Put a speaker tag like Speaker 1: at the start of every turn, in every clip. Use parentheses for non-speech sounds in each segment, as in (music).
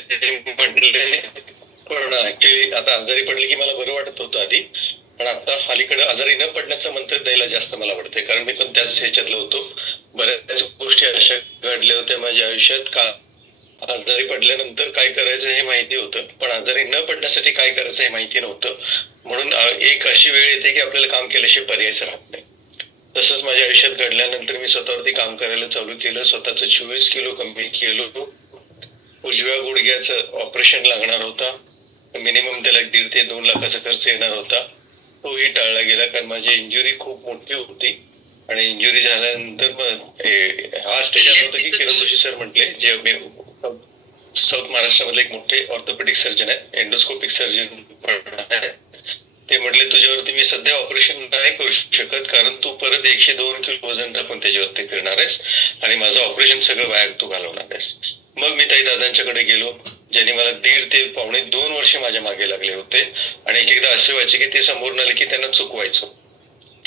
Speaker 1: ते म्हटले पण ऍक्च्युली आता आजारी पडले की मला बरं वाटत होतं आधी पण आता अलीकडे आजारी न पडण्याचं मंत्र द्यायला जास्त मला आवडते कारण मी पण त्याच ह्याच्यातलं होतो. बऱ्याच गोष्टी अशा घडल्या होत्या माझ्या आयुष्यात. का आजारी पडल्यानंतर काय करायचं हे माहिती होतं. पण आजारी न पडण्यासाठी काय करायचं हे माहिती नव्हतं. म्हणून एक अशी वेळ येते की आपल्याला काम केल्याशिवाय पर्यायच राहत नाही. तसंच माझ्या आयुष्यात घडल्यानंतर मी स्वतःवरती काम करायला चालू केलं. स्वतःचं चोवीस किलो कमी केलो. उजव्या गुडघ्याचं ऑपरेशन लागणार होता. मिनिमम त्याला एक दीड ते दोन लाखाचा खर्च येणार होता. तोही टाळला गेला कारण माझी इंजुरी खूप मोठी होती. आणि इंजुरी झाल्यानंतर मग हा स्टेज आला होता की किरण जोशी सर म्हटले जे साऊथ महाराष्ट्रामधले एक मोठे ऑर्थोपेडिक सर्जन आहेत एंडोस्कोपिक सर्जन ते म्हटले तुझ्यावरती मी सध्या ऑपरेशन नाही करू शकत कारण तू परत एकशे दोन किलो वजन टाकून त्याच्यावरती फिरणार आहेस आणि माझं ऑपरेशन सगळं वाया तू घालवणार आहेस. मग मी ताई दादांच्याकडे गेलो ज्यांनी मला दीड ते पावणे दोन वर्ष माझ्या मागे लागले होते. आणि एक एकदा असे व्हायचे की ते समोरून आले की त्यांना चुकवायचो.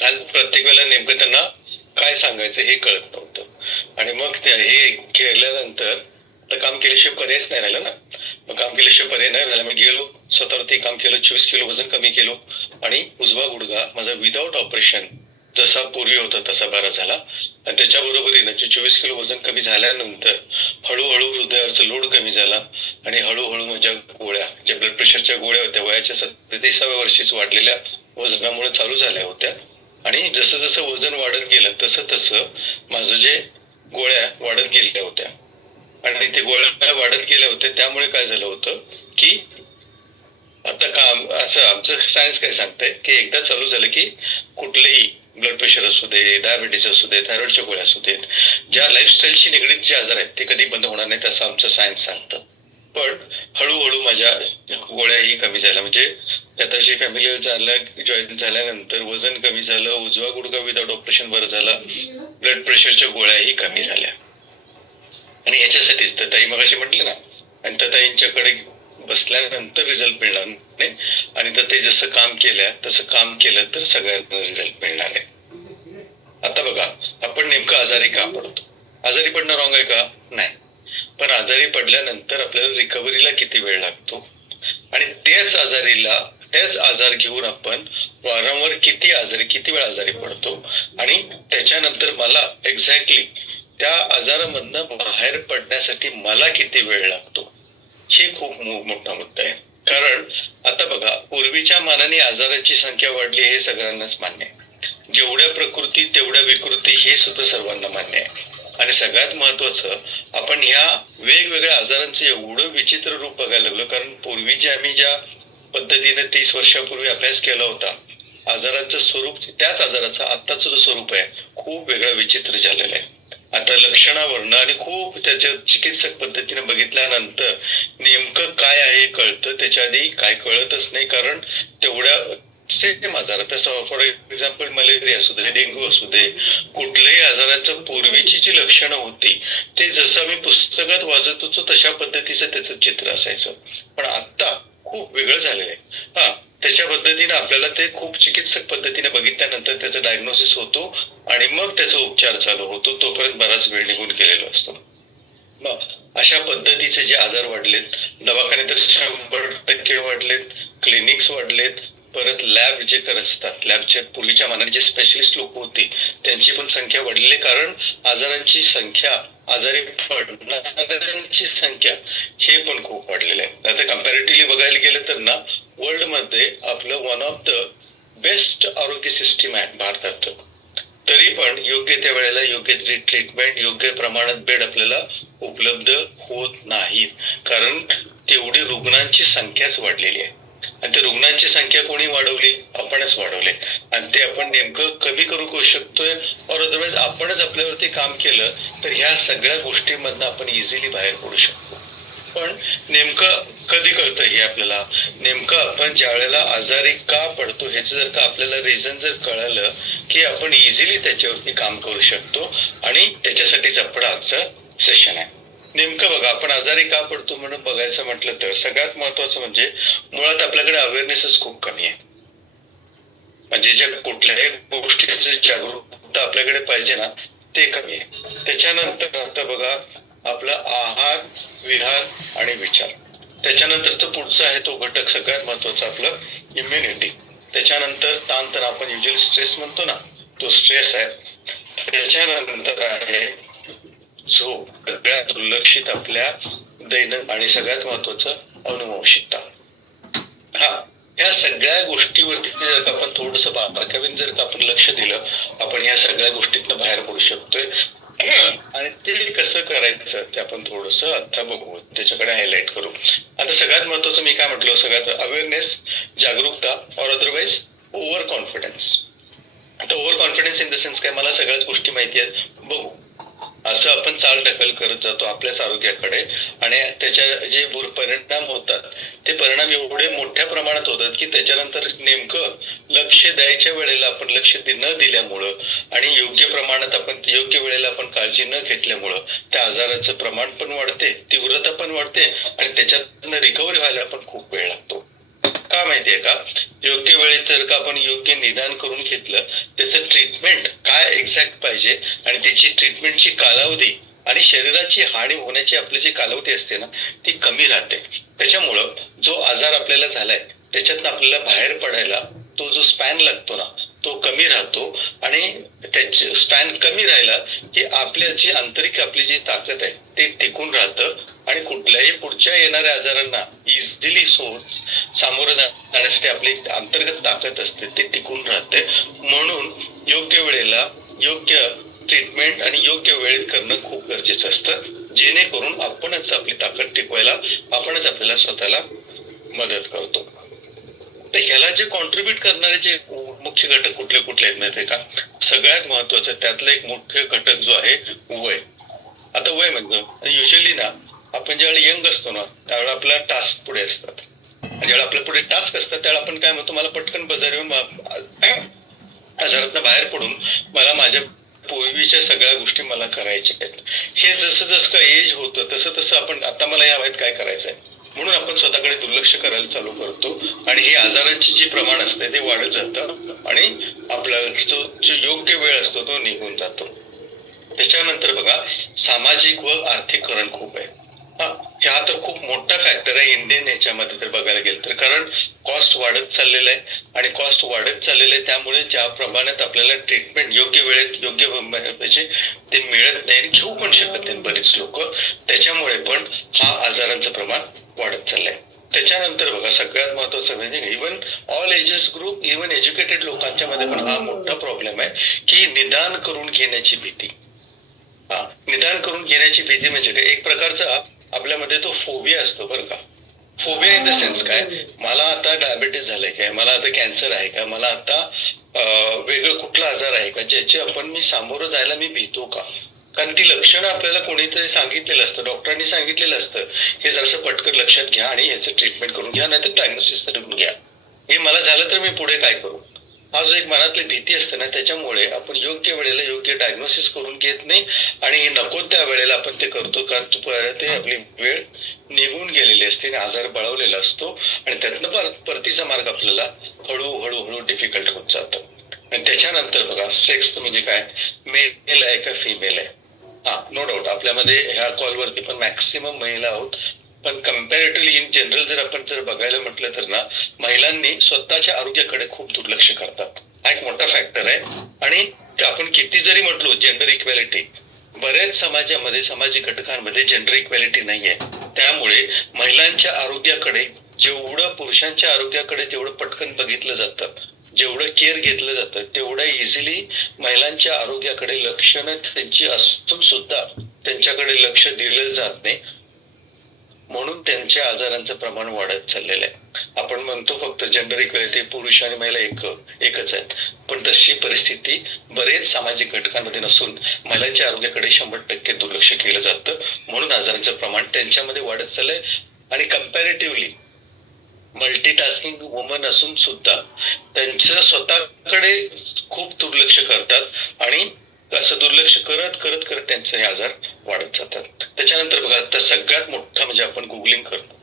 Speaker 1: आणि प्रत्येक वेळेला नेमकं त्यांना काय सांगायचं हे कळत नव्हतं. आणि मग ते हे केल्यानंतर आता काम केल्याशिवाय पर्यायच नाही राहिलं ना. मग काम केल्याशिवाय पर्याय नाही राहिला. मी गेलो स्वतःवर ते काम केलं चोवीस किलो वजन कमी केलो. आणि उजवा गुडघा माझा विदाऊट ऑपरेशन जसा पूर्वी होता तसा बरा झाला. आणि त्याच्या बरोबरीनं चोवीस किलो वजन कमी झाल्यानंतर हळूहळू हृदयावरचा लोड कमी झाला आणि हळूहळू माझ्या गोळ्या ज्या ब्लड प्रेशरच्या गोळ्या होत्या वयाच्या सत्तेसाव्या वर्षीच वाढलेल्या वजनामुळे चालू झाल्या होत्या. आणि जसं जसं वजन वाढत गेलं तसं तसं माझं जे गोळ्या वाढत गेल्या होत्या. आणि ते गोळ्या वाढत गेल्या होत्या त्यामुळे काय झालं होतं की आता काम असं आमचं सायन्स काय सांगतंय की एकदा चालू झालं की कुठलेही ब्लड प्रेशर असू दे डायबिटीस असू दे थायरॉइडच्या गोळ्या असू देत. ज्या लाईफस्टाईलशी निगडीत जे आजार आहेत ते कधी बंद होणार नाहीत असं आमचं सायन्स सांगतं. पण हळूहळू माझ्या गोळ्याही कमी झाल्या. म्हणजे त्याची फॅमिली झालं जॉईन झाल्यानंतर वजन कमी झालं उजवा गुडघा विदाउट ऑपरेशन बरं झालं ब्लड प्रेशरच्या गोळ्याही कमी झाल्या. आणि याच्यासाठीच तर ताई मगाशी म्हटले ना आणि तताईंच्याकडे ताईंच्याकडे बसल्यानंतर रिझल्ट मिळणार नाही. आणि तर ते जसं काम केलं तसं काम केलं तर सगळ्यांना रिझल्ट मिळणार आहे. आता बघा आपण नेमकं आजारी का पडतो? आजारी पडणं रॉंग आहे का? नाही. पण आजारी पडल्यानंतर आपल्याला रिकव्हरीला किती वेळ लागतो? आणि त्याच आजारीला त्याच आजार घेऊन आपण वारंवार किती आजारी किती वेळ आजारी पडतो? आणि त्याच्यानंतर मला एक्झॅक्टली त्या आजारामधनं बाहेर पडण्यासाठी मला किती वेळ लागतो? हे खूप मोठा मुद्दा आहे. कारण आता बघा पूर्वीच्या मानाने आजाराची संख्या वाढली हे सगळ्यांनाच मान्य आहे. जेवढ्या प्रकृती तेवढ्या विकृती हे सुद्धा सर्वांना मान्य आहे. आणि सगळ्यात महत्वाचं आपण ह्या वेगवेगळ्या आजारांचं एवढं विचित्र रूप बघायला लागलो कारण पूर्वी जे आम्ही ज्या पद्धतीने तीस वर्षापूर्वी अभ्यास केला होता आजारांचं स्वरूप त्याच आजाराचं आत्ताचं जो स्वरूप आहे खूप वेगळं विचित्र झालेलं आहे. आता लक्षणावरनं आणि खूप त्याच्या चिकित्सक पद्धतीने बघितल्यानंतर नेमकं काय आहे हे कळतं? त्याच्या आधी काय कळतच नाही कारण तेवढ्या सेम आजार. फॉर एक्झाम्पल मलेरिया असू दे डेंग्यू असू दे कुठल्याही आजाराचं पूर्वीची जी लक्षणं होती ते जसं मी पुस्तकात वाचत होतो तशा पद्धतीचं त्याचं चित्र असायचं. पण आता खूप वेगळं झालेलं आहे. हा त्याच्या पद्धतीने आपल्याला ते खूप चिकित्सक पद्धतीने बघितल्यानंतर त्याचा डायग्नोसिस होतो आणि मग त्याचा उपचार चालू होतो. तोपर्यंत बराच वेळ निघून गेलेला असतो. मग अशा पद्धतीचे जे आजार वाढलेत दवाखाने तर शंभर टक्के वाढलेत क्लिनिक्स वाढलेत परत लॅब जे करत असतात लॅबच्या पूर्वीच्या मानाने जे स्पेशलिस्ट लोक होती त्यांची पण संख्या वाढलेली आहे. कारण आजारांची संख्या आजारी पडणाऱ्यांची संख्या हे पण खूप वाढलेलं आहे. आता कम्पॅरेटिव्हली बघायला गेलं तर ना वर्ल्डमध्ये आपलं वन ऑफ द बेस्ट आरोग्य सिस्टीम आहे भारतात तरी पण योग्य त्या वेळेला योग्य ट्रीटमेंट योग्य प्रमाणात बेड आपल्याला उपलब्ध होत नाहीत. कारण तेवढी रुग्णांची संख्याच वाढलेली आहे. आणि त्या रुग्णांची संख्या कोणी वाढवली? आपणच वाढवले. आणि ते आपण नेमकं कमी करू शकतोय? और अदरवाईज आपणच आपल्यावरती काम केलं तर ह्या सगळ्या गोष्टींमधनं आपण इझिली बाहेर पडू शकतो. पण नेमकं कधी कळतं हे आपल्याला? नेमकं आपण ज्या वेळेला आजारी का पडतो ह्याचं जर का आपल्याला रिझन जर कळालं की आपण इझिली त्याच्यावरती काम करू शकतो आणि त्याच्यासाठीच आपण आजचं सेशन आहे. नेमकं बघा आपण आजारी का पडतो म्हणून बघायचं म्हटलं तर सगळ्यात महत्वाचं म्हणजे मुळात आपल्याकडे अवेअरनेसच खूप कमी आहे. म्हणजे ज्या कुठल्याही गोष्टीचं जागरूकता आपल्याकडे पाहिजे ना ते कमी आहे. त्याच्यानंतर आता बघा आपला आहार विहार आणि विचार. त्याच्यानंतरच पुढचा आहे तो घटक सगळ्यात महत्त्वाचा आपलं इम्युनिटी त्याच्यानंतर ताणतणाव आपण युजली स्ट्रेस म्हणतो ना तो स्ट्रेस आहे. त्याच्यानंतर आहे झोप सगळ्यात दुर्लक्षित आपल्या दैनंद आणि सगळ्यात महत्वाचं अनुवंशिकता. हा ह्या सगळ्या गोष्टीवरती जर का आपण थोडस बारकावीन जर का आपण लक्ष दिलं आपण या सगळ्या गोष्टीतनं बाहेर पडू शकतोय. आणि ते कसं करायचं ते आपण थोडस आता बघू त्याच्याकडे हायलाइट करू. आता सगळ्यात महत्वाचं मी काय म्हटलं सगळ्यात अवेअरनेस जागरूकता और अदरवाईज ओव्हर कॉन्फिडन्स आता over confidence in the sense काय मला सगळ्याच गोष्टी माहिती आहेत बघू. असं आपण चाल ढकल करत जातो आपल्याच आरोग्याकडे. आणि त्याच्या जे परिणाम होतात ते परिणाम एवढे मोठ्या प्रमाणात होतात की त्याच्यानंतर नेमकं लक्ष द्यायच्या वेळेला आपण लक्ष न दिल्यामुळं आणि योग्य प्रमाणात आपण योग्य वेळेला आपण काळजी न घेतल्यामुळं त्या आजाराचं प्रमाण पण वाढते तीव्रता पण वाढते आणि त्याच्यातनं रिकव्हरी व्हायला पण खूप वेळ लागतो. का माहितीये का? योग्य वेळेत जर का आपण योग्य निदान करून घेतलं त्याचं ट्रीटमेंट काय एक्झॅक्ट पाहिजे आणि त्याची ट्रीटमेंटची कालावधी आणि शरीराची हानी होण्याची आपली जी कालावधी असते ना ती कमी राहते. त्याच्यामुळं जो आजार आपल्याला झालाय त्याच्यातनं आपल्याला बाहेर पडायला तो जो स्पॅन लागतो ना तो कमी राहतो आणि त्याचे स्पॅन कमी राहिला की आपल्या जी आंतरिक आपली जी ताकद आहे ते टिकून राहतं आणि कुठल्याही पुढच्या येणाऱ्या आजारांना इझिली सो सामोरं जाण्यासाठी आपली अंतर्गत ताकद असते ते टिकून राहते. म्हणून योग्य वेळेला योग्य ट्रीटमेंट आणि योग्य वेळेत करणं खूप गरजेचं असतं. जेणेकरून आपणच आपली ताकद टिकवायला आपणच आपल्याला स्वतःला मदत करतो. तर ह्याला जे कॉन्ट्रीब्युट करणारे जे मुख्य घटक कुठले कुठले आहेत माहितीये का? सगळ्यात महत्वाचं त्यातला एक मुख्य घटक जो आहे वय. आता वय म्हणजे युजली ना आपण ज्यावेळेला यंग असतो ना त्यावेळेला आपला टास्क पुढे असतात. ज्यावेळेला आपल्या पुढे टास्क असतात त्यावेळेला आपण काय म्हणतो मला पटकन बाजार येऊन आजारातनं (coughs) बाहेर पडून मला माझ्या पूर्वीच्या सगळ्या गोष्टी मला करायच्या आहेत. हे जसं जसं एज होतं तसं तसं आपण आता मला या वयात काय करायचंय? म्हणून आपण स्वतःकडे दुर्लक्ष करायला चालू करतो. आणि हे आजारांची जी प्रमाण असते ते वाढत जातं. आणि आपला जो जो योग्य वेळ असतो तो निघून जातो. त्याच्यानंतर बघा सामाजिक व आर्थिककरण खूप आहे. हा हा तर खूप मोठा फॅक्टर आहे इंडियन ह्याच्यामध्ये जर बघायला गेलं तर. कारण कॉस्ट वाढत चाललेलं आहे. आणि कॉस्ट वाढत चाललेलं आहे त्यामुळे ज्या प्रमाणात आपल्याला ट्रीटमेंट योग्य वेळेत योग्य म्हणजे ते मिळत नाही आणि घेऊ पण शकत नाही बरेच लोक. त्याच्यामुळे पण हा आजारांचं प्रमाण वाढत चाललंय. त्याच्यानंतर बघा सगळ्यात महत्वाचं म्हणजे even all ages group even educated लोकांच्या मध्ये पण हा मोठा प्रॉब्लेम आहे की निदान करून घेण्याची भीती. हा निदान करून घेण्याची भीती म्हणजे काय? एक प्रकारचा आपल्यामध्ये तो फोबिया असतो बरं का. फोबिया इन द सेन्स काय? मला आता डायबिटीस झालंय काय? मला आता कॅन्सर आहे का? मला आता वेगळं कुठला आजार आहे का? ज्याचे आपण मी सामोरं जायला मी भीतो का? कारण ती लक्षणं आपल्याला कोणीतरी सांगितलेलं असतं डॉक्टरांनी सांगितलेलं असतं. हे जरासं पटकन लक्षात घ्या आणि याचं ट्रीटमेंट करून घ्या नाही तर डायग्नोसिस करून घ्या. हे मला झालं तर मी पुढे काय करू? हा जो एक मनातली भीती असते ना त्याच्यामुळे आपण योग्य वेळेला योग्य डायग्नोसिस करून घेत नाही आणि हे नको त्या वेळेला आपण ते करतो कारण तू ते आपली वेळ निघून गेलेली असते आणि आजार बळवलेला असतो आणि त्यातनं पर परतीचा मार्ग आपल्याला हळूहळू हळू डिफिकल्ट होत जातो. आणि त्याच्यानंतर बघा सेक्स म्हणजे काय? मेल आहे का फिमेल आहे? हा नो डाऊट आपल्यामध्ये ह्या कॉलवरती पण मॅक्सिमम महिला आहोत. पण कम्पॅरेटिव्हली इन जनरल जर आपण जर बघायला म्हटलं तर ना महिलांनी स्वतःच्या आरोग्याकडे खूप दुर्लक्ष करतात. हा एक मोठा फॅक्टर आहे. आणि आपण किती जरी म्हटलो जेंडर इक्वॅलिटी बऱ्याच समाजामध्ये सामाजिक घटकांमध्ये जेंडर इक्वॅलिटी नाहीये. त्यामुळे महिलांच्या आरोग्याकडे जेवढं पुरुषांच्या आरोग्याकडे जेवढं पटकन बघितलं जातं. जेवढं केअर घेतलं जातं तेवढं इझिली महिलांच्या आरोग्याकडे लक्ष न त्यांची असून सुद्धा त्यांच्याकडे लक्ष दिलं जात नाही. म्हणून त्यांच्या आजारांचं प्रमाण वाढत चाललेलं आहे. आपण म्हणतो फक्त जेंडर इक्वॅलिटी पुरुष आणि महिला एक एकच आहेत. पण तशी परिस्थिती बरेच सामाजिक घटकांमध्ये नसून महिलांच्या आरोग्याकडे शंभर टक्के दुर्लक्ष केलं जातं. म्हणून आजारांचं प्रमाण त्यांच्यामध्ये वाढत चाललंय. आणि कम्पॅरेटिव्हली मल्टीटास्किंग वुमन असून सुद्धा त्यांचं स्वतःकडे खूप दुर्लक्ष करतात आणि असं दुर्लक्ष करत करत करत त्यांचे हे आजार वाढत जातात. त्याच्यानंतर बघा आता सगळ्यात मोठा म्हणजे आपण गुगलिंग करतो.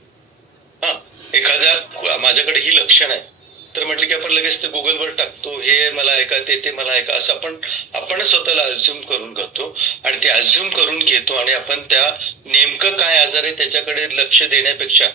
Speaker 1: हा एखाद्या माझ्याकडे ही लक्षण आहे तर म्हटलं की आपण लगेच ते गुगलवर टाकतो हे मला ऐका ते ते मला ऐका असं आपण आपण स्वतःला अज्युम करून घेतो आणि ते अज्युम करून घेतो आणि आपण त्या नेमकं काय आजार आहे त्याच्याकडे लक्ष देण्यापेक्षा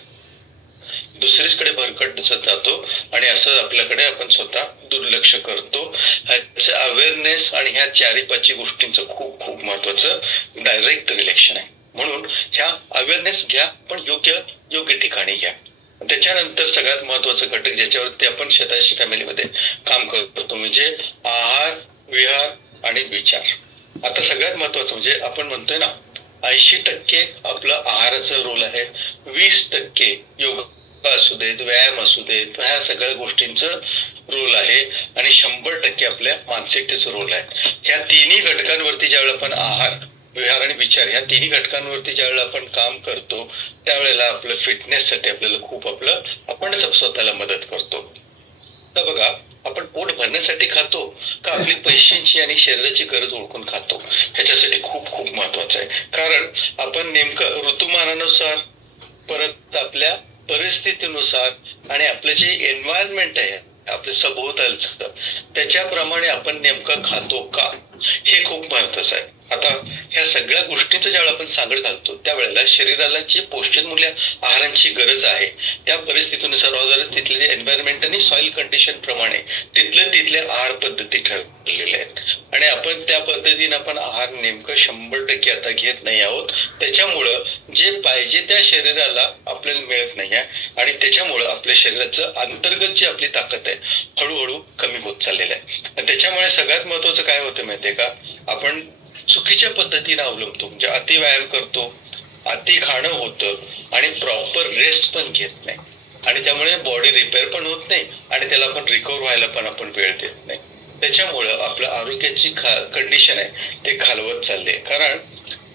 Speaker 1: दुसरीचकडे भरकट दिसत राहतो आणि असं आपल्याकडे आपण स्वतः दुर्लक्ष करतो. ह्याचं अवेअरनेस आणि ह्या चारी पाचही गोष्टींचं खूप खूप महत्वाचं डायरेक्ट रिलेक्शन आहे. म्हणून ह्या अवेअरनेस घ्या पण योग्य योग्य ठिकाणी घ्या. त्याच्यानंतर सगळ्यात महत्वाचं घटक ज्याच्यावरती आपण शताशी फॅमिलीमध्ये काम करतो म्हणजे आहार विहार आणि विचार. आता सगळ्यात महत्वाचं म्हणजे आपण म्हणतोय ना ऐंशी टक्के आपलं आहाराचं रोल आहे वीस टक्के योग योग असू देत व्यायाम असू देत ह्या सगळ्या गोष्टींचं रोल आहे आणि शंभर टक्के आपल्या मानसिकतेचं रोल आहे. ह्या तिन्ही घटकांवरती ज्यावेळेला आपण आहार विहार आणि विचार ह्या तिन्ही घटकांवरती ज्यावेळेला आपण काम करतो त्यावेळेला आपलं फिटनेससाठी आपल्याला खूप आपलं आपण स्वतःला मदत करतो. तर बघा आपण पोट भरण्यासाठी खातो का आपली पैशांची आणि शरीराची गरज ओळखून खातो? ह्याच्यासाठी खूप खूप महत्वाचं आहे. कारण आपण नेमकं ऋतुमानानुसार परत आपल्या परिस्थितीनुसार आणि आपलं जे एन्व्हायरमेंट आहे आपल्या सभोवतालचं त्याच्याप्रमाणे आपण नेमकं खातो का? हे खूप महत्वाचं आहे. आता ह्या सगळ्या गोष्टींचं ज्यावेळेला आपण सांगड घालतो त्यावेळेला शरीराला जे पोषण मूल्य आहारांची गरज आहे त्या परिस्थितीनुसार वगैरे तिथले जे एन्व्हायरमेंट आणि सॉइल कंडिशन प्रमाणे तिथले तिथले आहार पद्धती ठरलेल्या आहेत. आणि आपण त्या पद्धतीने आपण आहार नेमकं शंभर टक्के आता घेत नाही आहोत. त्याच्यामुळं जे पाहिजे त्या शरीराला आपल्याला मिळत नाही आहे. आणि त्याच्यामुळं आपल्या शरीराचं अंतर्गत जी आपली ताकद आहे हळूहळू कमी होत चाललेलं आहे. आणि त्याच्यामुळे सगळ्यात महत्वाचं काय होतं माहितीये का? आपण चुकीच्या पद्धतीने अवलंबतो. म्हणजे अति व्यायाम करतो अति खाणं होतं आणि प्रॉपर रेस्ट पण घेत नाही. आणि त्यामुळे बॉडी रिपेअर पण होत नाही आणि त्याला आपण रिकवर व्हायला पण आपण वेळ देत नाही. त्याच्यामुळं आपलं आरोग्याची कंडिशन आहे ते खालवत चालले कारण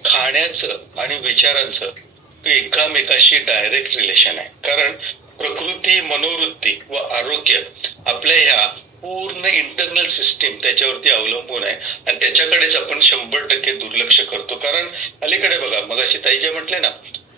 Speaker 1: खाण्याचं आणि विचारांचं एकामेकाशी डायरेक्ट रिलेशन आहे. कारण प्रकृती मनोवृत्ती व आरोग्य आपल्या ह्या पूर्ण इंटरनल सिस्टीम त्याच्यावरती अवलंबून आहे. आणि त्याच्याकडेच आपण शंभर टक्के दुर्लक्ष करतो. कारण अलीकडे बघा मग अशी ताई जे म्हटले ना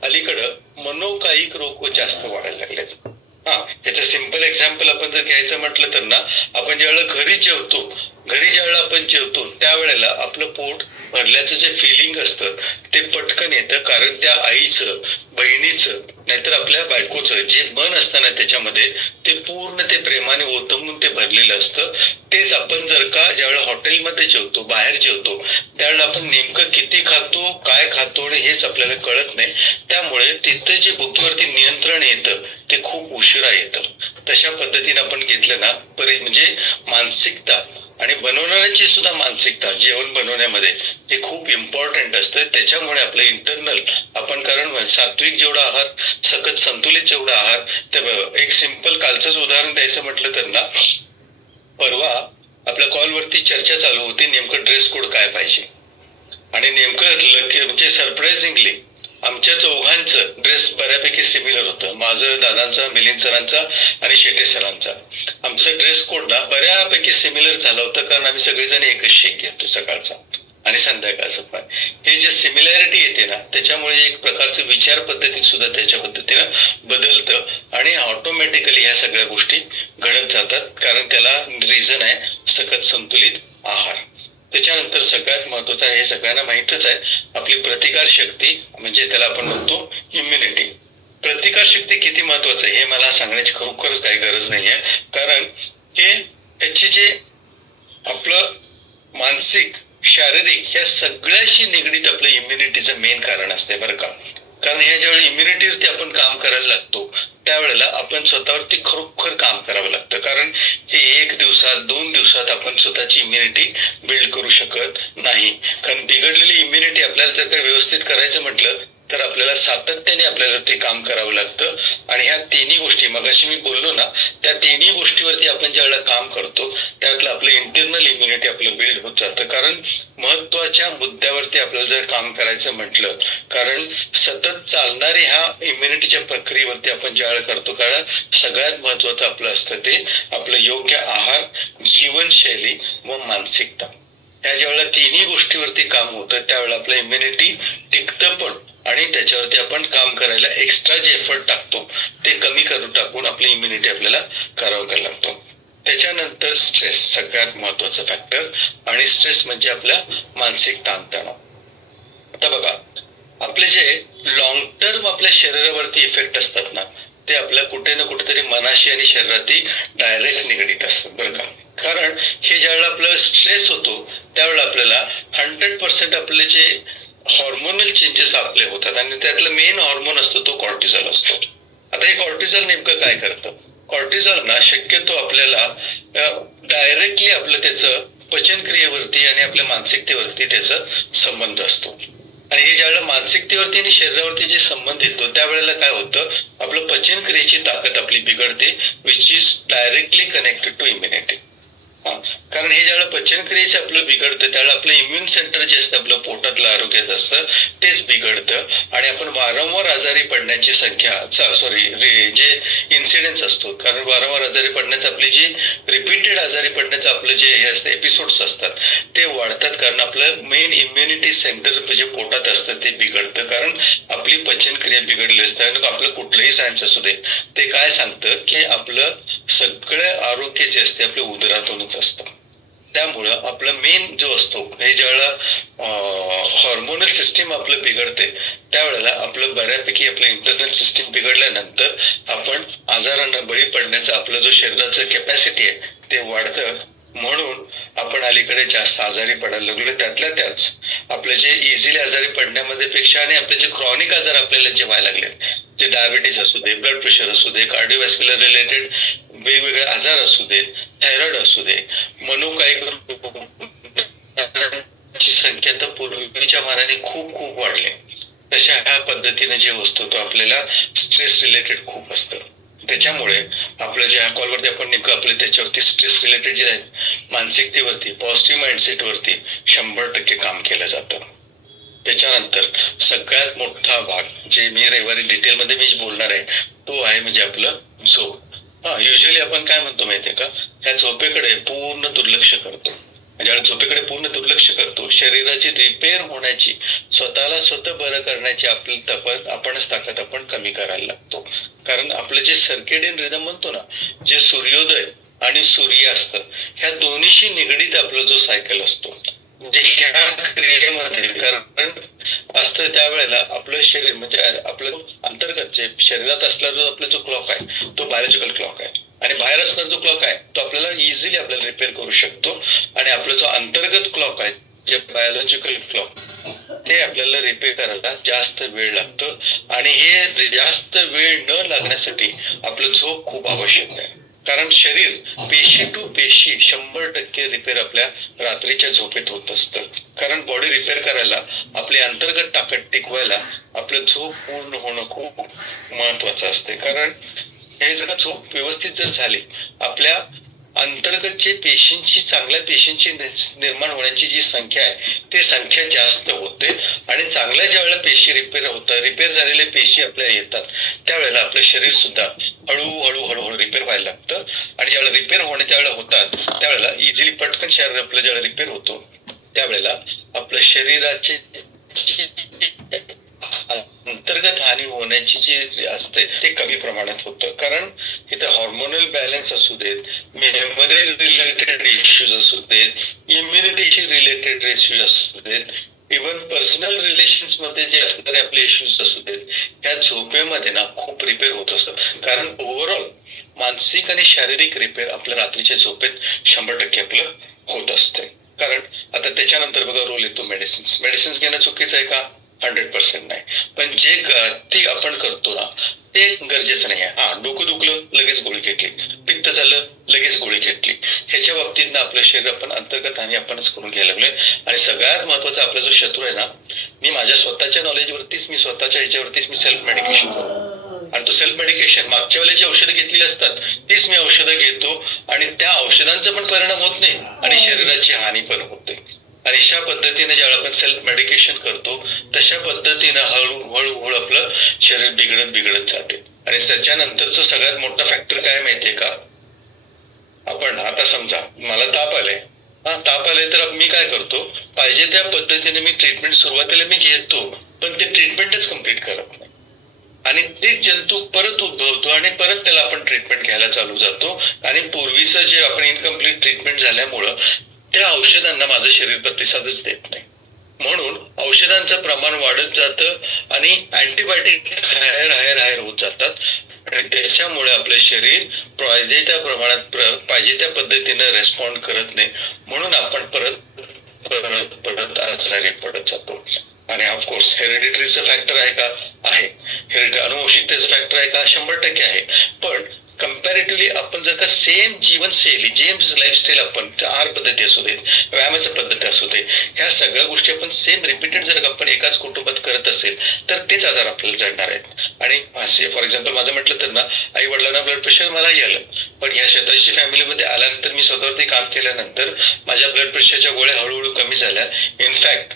Speaker 1: अलीकडं मनोकायिक रोग जास्त वाढायला लागलेत. हा त्याचं सिंपल एक्झाम्पल आपण जर घ्यायचं म्हटलं तर ना आपण ज्यावेळेला घरी जेवतो घरी ज्यावेळेला आपण जेवतो त्यावेळेला आपलं पोट भरल्याचं जे फिलिंग असतं ते पटकन येतं. कारण त्या आईचं बहिणीचं नाहीतर आपल्या बायकोचं जे मन असतं ना त्याच्यामध्ये ते पूर्ण ते प्रेमाने ओतंबून ते भरलेलं असतं. तेच आपण जर का ज्यावेळेला हॉटेलमध्ये जेवतो बाहेर जेवतो त्यावेळेला आपण नेमकं किती खातो काय खातो आणि हेच आपल्याला कळत नाही. त्यामुळे तिथं जे बुद्धीवरती नियंत्रण येतं ते खूप उशिरा येतं. तशा पद्धतीने आपण घेतलं ना परि म्हणजे मानसिकता आणि बनवणाऱ्याची सुद्धा मानसिकता जेवण बनवण्यामध्ये हे खूप इम्पॉर्टंट असतं. त्याच्यामुळे आपलं इंटरनल आपण कारण सात्विक जेवढा आहार सकत संतुलित जेवढा आहार तर एक सिंपल कालचंच उदाहरण द्यायचं म्हटलं तर ना परवा आपल्या कॉलवरती चर्चा चालू होती नेमकं ड्रेस कोड काय पाहिजे. आणि नेमकं लकी म्हणजे सरप्राइझिंगली आमच्या चौघांचं ड्रेस बऱ्यापैकी सिमिलर होतं. माझं दादांचा मिलिंद सरांचा आणि शेटे सरांचा. आमचा ड्रेस कोड ना बऱ्यापैकी सिमिलर झाला होता कारण आम्ही सगळेजण एकच शेक घेतो सकाळचा आणि संध्याकाळचं पण. हे जे सिमिलॅरिटी येते ना त्याच्यामुळे एक प्रकारचं विचार पद्धती सुद्धा त्याच्या पद्धतीनं बदलतं आणि ऑटोमॅटिकली ह्या सगळ्या गोष्टी घडत जातात. कारण त्याला रिझन आहे सकत संतुलित आहार. त्याच्यानंतर सगळ्यात महत्वाचं आहे हे सगळ्यांना माहितच आहे आपली प्रतिकार शक्ती म्हणजे त्याला आपण म्हणतो इम्युनिटी प्रतिकार शक्ती किती महत्वाचं आहे हे मला सांगण्याची खरोखरच काही गरज नाही आहे कारण हे त्याची जे आपलं मानसिक शारीरिक ह्या सगळ्याशी निगडीत आपलं इम्युनिटीचं मेन कारण असते बरं का. कारण ह्या ज्यावेळी इम्युनिटीवरती आपण काम करायला लागतो त्यावेळेला आपण स्वतःवरती खरोखर काम करावं लागतं. कारण हे एक दिवसात दोन दिवसात आपण स्वतःची इम्युनिटी बिल्ड करू शकत नाही. कारण बिघडलेली इम्युनिटी आपल्याला जर काही व्यवस्थित करायचं म्हटलं तर आपल्याला सातत्याने आपल्याला ते काम करावं लागतं. आणि ह्या तिन्ही गोष्टी मगाशी मी बोललो ना त्या तिन्ही गोष्टीवरती आपण ज्यावेळेला काम करतो त्यातलं आपलं इंटरनल इम्युनिटी आपलं बिल्ड होत जातं. कारण महत्त्वाच्या मुद्द्यावरती आपल्याला जर काम करायचं म्हटलं कारण सतत चालणारे ह्या इम्युनिटीच्या प्रक्रियेवरती आपण ज्यावेळेला करतो कारण सगळ्यात महत्वाचं आपलं असतं ते आपलं योग्य आहार जीवनशैली व मानसिकता. ह्या ज्यावेळेला तिन्ही गोष्टीवरती काम होतं त्यावेळेला आपलं इम्युनिटी टिकतं पण आणि त्याच्यावरती आपण काम करायला एक्स्ट्रा जे एफर्ट टाकतो ते कमी करून टाकून आपली इम्युनिटी आपल्याला करावं करायला लागतो. त्याच्यानंतर स्ट्रेस सगळ्यात महत्त्वाचा फॅक्टर आणि स्ट्रेस म्हणजे आपला मानसिक ताणतणाव. आता बघा आपले जे लॉंग टर्म आपल्या शरीरावरती इफेक्ट असतात ना ते आपल्या कुठे ना कुठेतरी मनाशी आणि शरीराती डायरेक्ट निगडीत असतात बरं का. कारण हे ज्यावेळेला आपलं स्ट्रेस होतो त्यावेळेला आपल्याला हंड्रेड पर्सेंट आपले जे हॉर्मोनल चेंजेस आपले होतात आणि त्यातला मेन हॉर्मोन असतो तो कॉर्टिझॉल असतो. आता हे कॉर्टिझॉल नेमकं काय करतं? कॉर्टिझॉल ना शक्यतो आपल्याला डायरेक्टली आपलं त्याचं पचनक्रियेवरती आणि आपल्या मानसिकतेवरती त्याचा संबंध असतो. आणि हे ज्यावेळेला मानसिकतेवरती आणि शरीरावरती जे संबंध येतो त्यावेळेला काय होतं? आपलं पचन क्रियेची ताकद आपली बिघडते which is directly connected to immunity कारण हे ज्यावेळेला पचन क्रियेचं आपलं बिघडतं त्यावेळेला आपलं इम्युन सेंटर जे असतं आपलं पोटातलं आरोग्याचं असतं तेच बिघडतं. आणि आपण वारंवार आजारी पडण्याची संख्या सॉरी जे इन्सिडेन्स असतो कारण वारंवार आजारी पडण्याचं आपली जी रिपीटेड आजारी पडण्याचं आपलं जे हे असतं एपिसोड्स असतात ते वाढतात कारण आपलं मेन इम्युनिटी सेंटर जे पोटात असतं ते बिघडतं. कारण आपली पचन क्रिया बिघडली असते आणि आपलं कुठलंही सायन्स असू दे ते काय सांगतं की आपलं सगळं आरोग्य जे असते आपल्या उदरातूनच असतं. त्यामुळं आपलं मेन जो असतो हे ज्यावेळेला हॉर्मोनल सिस्टीम आपलं बिघडते त्यावेळेला आपलं बऱ्यापैकी आपलं इंटरनल सिस्टीम बिघडल्यानंतर आपण आजारांना बळी पडण्याचं आपलं जो शरीराचं कॅपॅसिटी आहे ते वाढतं. म्हणून आपण अलीकडे जास्त आजारी पडायला लागलो त्यातल्या त्याच आपले जे इझिली आजारी पडण्यामध्ये पेक्षा आणि आपले जे क्रॉनिक आजार आपल्याला जे व्हायला लागले जे डायबिटीस असू दे ब्लड प्रेशर असू दे कार्डिओवॅस्क्युलर रिलेटेड वेगवेगळे आजार असू देत थायरॉइड असू दे मनोकायिक ची संख्या तर पूर्वीच्या मानाने खूप खूप वाढली. तशा ह्या पद्धतीने जे असतो तो आपल्याला स्ट्रेस रिलेटेड खूप असतं. त्याच्यामुळे आपलं जे ह्या कॉलवरती आपण नेमकं आपले त्याच्यावरती स्ट्रेस रिलेटेड जे आहेत मानसिकतेवरती पॉझिटिव्ह माइंडसेट वरती शंभर टक्के काम केलं जातं. त्याच्यानंतर सगळ्यात मोठा भाग जे मी रविवारी डिटेलमध्ये मी बोलणार आहे तो आहे म्हणजे आपलं झोप. हा युजली आपण काय म्हणतो माहितीये का? ह्या झोपेकडे पूर्ण दुर्लक्ष करतो. म्हणजे ज्यावेळेला झोपेकडे पूर्ण दुर्लक्ष करतो. शरीराची रिपेअर होण्याची स्वतःला स्वतः बरं करण्याची आपली ताकद आपणच ताकद आपण कमी करायला लागतो. कारण आपलं जे सर्केडियन रिदम म्हणतो ना जे सूर्योदय आणि सूर्यास्त ह्या दोन्हीशी निगडीत आपला जो सायकल असतो म्हणजे ह्या क्रियेमध्ये कारण असतं त्यावेळेला आपलं शरीर म्हणजे आपलं अंतर्गत जे शरीरात असला जो आपला जो क्लॉक आहे तो बायोलॉजिकल क्लॉक आहे. आणि बाहेर असणारा जो क्लॉक आहे तो आपल्याला इझिली आपल्याला रिपेअर करू शकतो. आणि आपला जो अंतर्गत क्लॉक आहे जे बायोलॉजिकल क्लॉक ते आपल्याला रिपेअर करायला जास्त वेळ लागतो. आणि हे जास्त वेळ न लागण्यासाठी आपलं झोप खूप आवश्यक आहे. कारण शरीर पेशी टू पेशी शंभर टक्के रिपेअर आपल्या रात्रीच्या झोपेत होत असतं. कारण बॉडी रिपेअर करायला आपली अंतर्गत ताकद टिकवायला आपलं झोप पूर्ण होणं खूप महत्वाचं असते. कारण हे जर झोप व्यवस्थित जर झाली आपल्या अंतर्गत जे पेशींची चांगल्या पेशींची निर्माण होण्याची जी संख्या आहे ती संख्या जास्त होते आणि चांगल्या ज्या वेळेला पेशी रिपेअर होतात रिपेअर झालेले पेशी आपल्याला येतात त्यावेळेला आपलं शरीर सुद्धा हळूहळू हळूहळू रिपेअर व्हायला लागतं. आणि ज्यावेळेला रिपेअर होणे त्यावेळेला होतात त्यावेळेला इझिली पटकन शरीर आपलं ज्यावेळेला रिपेअर होतो त्यावेळेला आपलं शरीराचे अंतर्गत हानी होण्याची जी असते ते कमी प्रमाणात होतं. कारण इथं हॉर्मोनल बॅलन्स असू देत मेमरी रिलेटेड इश्यूज असू देत इम्युनिटीशी रिलेटेड इश्यूज असू देत इवन पर्सनल रिलेशन्समध्ये जे असणारे आपले इश्यूज असू देत ह्या झोपेमध्ये ना खूप रिपेअर होत असतं. कारण ओव्हरऑल मानसिक आणि शारीरिक रिपेअर आपल्या रात्रीच्या झोपेत शंभर टक्के आपलं होत असते. कारण आता त्याच्यानंतर बघा रोल येतो मेडिसिन्स मेडिसिन्स घेणं चुकीचं आहे का? हंड्रेड पर्सेंट नाही. पण जे ती आपण करतो ना ते गरजेचं नाही आहे. हा डोकं दुखलं लगेच गोळी घेतली. पित्त झालं लगेच गोळी घेतली. ह्याच्या बाबतीत ना आपलं शरीर आपण अंतर्गत आणि आपणच करून घ्यायला लागलोय. आणि सगळ्यात महत्त्वाचा आपला जो शत्रू आहे ना मी माझ्या स्वतःच्या नॉलेजवरतीच मी स्वतःच्या ह्याच्यावरतीच मी सेल्फ मेडिकेशन करतो आणि तो सेल्फ मेडिकेशन मागच्या वेळेला जी औषधं घेतलेली असतात तीच मी औषधं घेतो. आणि त्या औषधांचा पण परिणाम होत नाही. आणि शरीराची हानी पण होते. आणि अशा पद्धतीने ज्या आपण सेल्फ मेडिकेशन करतो तशा पद्धतीनं हळू हळूहळू आपलं शरीर बिघडत बिघडत जाते. आणि त्याच्यानंतरच सगळ्यात मोठा फॅक्टर काय माहितीये का? आपण आता समजा मला ताप आलाय. हा ताप आलाय तर मी काय करतो? पाहिजे त्या पद्धतीने मी ट्रीटमेंट सुरुवातीला मी घेतो. पण ते ट्रीटमेंटच कंप्लीट करत नाही. आणि तेच जंतू परत उद्भवतो आणि परत त्याला आपण ट्रीटमेंट घ्यायला चालू जातो. आणि पूर्वीचं जे आपण इनकम्प्लीट ट्रीटमेंट झाल्यामुळं त्या औषधांना माझं शरीर प्रतिसादच देत नाही. म्हणून औषधांचं प्रमाण वाढत जातं आणि अँटीबायोटिक हायर हायर हायर होत जातात. आणि त्याच्यामुळे आपलं शरीर पाहिजे त्या प्रमाणात पाहिजे त्या पद्धतीनं रेस्पॉन्ड करत नाही. म्हणून आपण परत परत परत आजारी पडत जातो. आणि ऑफकोर्स हेरिडिटरीचं फॅक्टर आहे का? आहे. हेरिडिटरी अनुवंशिकतेचं फॅक्टर आहे का? शंभर टक्के आहे. पण कम्पॅरेटिव्हली आपण जर का सेम जीवनशैली जेम्स लाईफस्टाईल आपण आहार पद्धती असू देत व्यायामाच्या पद्धती असू दे ह्या सगळ्या गोष्टी आपण सेम रिपीटेड जर आपण एकाच कुटुंबात करत असेल तर तेच आजार आपल्याला जडणार आहेत. आणि असे फॉर एक्झाम्पल माझं म्हटलं तर ना आई वडिलांना ब्लड प्रेशर मलाही आलं पण ह्या शेताशी फॅमिलीमध्ये आल्यानंतर मी स्वतःवरती काम केल्यानंतर माझ्या ब्लड प्रेशरच्या गोळ्या हळूहळू कमी झाल्या. इनफॅक्ट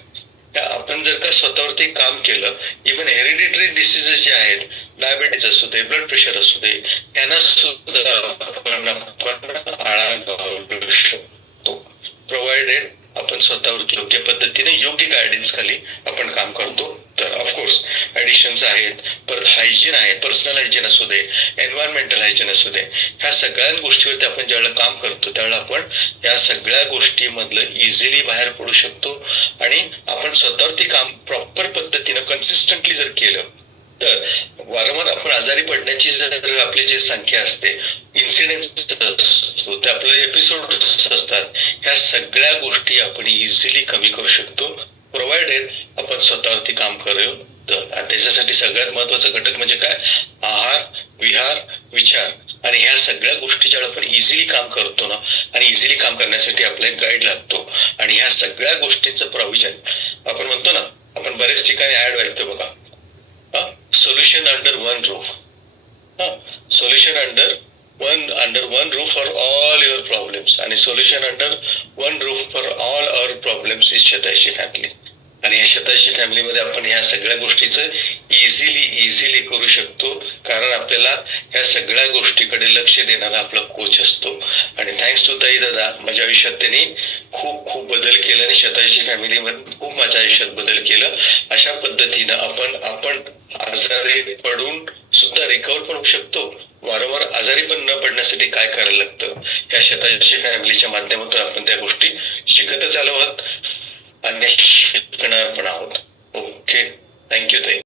Speaker 1: आपण जर का स्वतःवरती काम केलं इव्हन हेरिडिटरी डिसीजेस जे आहेत डायबेटीस असू दे ब्लड प्रेशर असू दे यांना सुद्धा आपण आपण आळा घालू शकतो. प्रोव्हाइडेड आपण स्वतःवरती योग्य पद्धतीने योग्य गायडन्स खाली आपण काम करतो. तर ऑफकोर्स ऍडिशन्स आहेत परत हायजीन आहे पर्सनल हायजीन असू दे एन्व्हायरमेंटल हायजीन असू दे ह्या सगळ्या गोष्टीवरती आपण ज्यावेळेला काम करतो त्यावेळेला आपण या सगळ्या गोष्टीमधलं इझिली बाहेर पडू शकतो. आणि आपण स्वतःवरती काम प्रॉपर पद्धतीनं कन्सिस्टंटली जर केलं तर वारंवार आपण आजारी पडण्याची जर आपली जी संख्या असते इन्सिडेंट असतो ते आपले एपिसोड असतात ह्या सगळ्या गोष्टी आपण इझिली कमी करू शकतो. प्रोव्हाइडेड आपण स्वतःवरती काम करू. तर आणि त्याच्यासाठी सगळ्यात महत्त्वाचा घटक म्हणजे काय? आहार विहार विचार. आणि ह्या सगळ्या गोष्टी ज्यावेळेला आपण इझिली काम करतो ना आणि इझिली काम करण्यासाठी आपल्याला गाईड लागतो. आणि ह्या सगळ्या गोष्टींचं प्रॉव्हिजन आपण म्हणतो ना आपण बरेच ठिकाणी ऍड ऐकतो बघा. solution under one roof. Solution under one under one roof for all your problems and a solution under one roof for all our problems is Shatashi family. आणि या शताशी फॅमिलीमध्ये आपण ह्या सगळ्या गोष्टीचं इझिली इझिली करू शकतो. कारण आपल्याला या सगळ्या गोष्टीकडे लक्ष देणारा आपला कोच असतो. आणि थँक्स टू ताई दादा माझ्या आयुष्यात त्यांनी खूप खूप बदल केला आणि शताशी फॅमिलीमध्ये खूप माझ्या आयुष्यात बदल केलं. अशा पद्धतीनं आपण आपण आजारी पडून सुद्धा रिकवर पण होऊ शकतो. वारंवार आजारी पण न पडण्यासाठी काय करायला लागतं? या शताशी फॅमिलीच्या माध्यमातून आपण त्या गोष्टी शिकतच आलो आहोत. आणि शिकणार पण आहोत ओके थँक्यू ताई